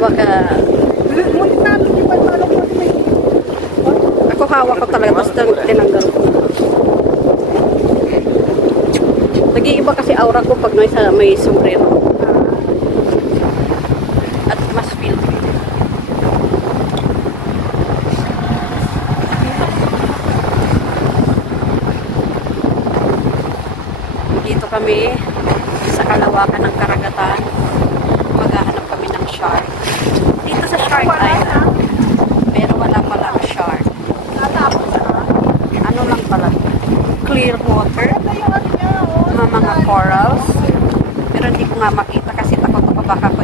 baka ako hawak ko talaga tapos tinanggal ko. Nag-iiba kasi aura ko pag may sombrero. At mas feel. Dito kami sa kalawakan ng karagatan. Maghahanap kami ng shark. Dito sa Shark Island. Pero wala palang shark. Ano lang pala? Clear water. Mga corals. Pero hindi ko nga makita kasi takot ako baka ko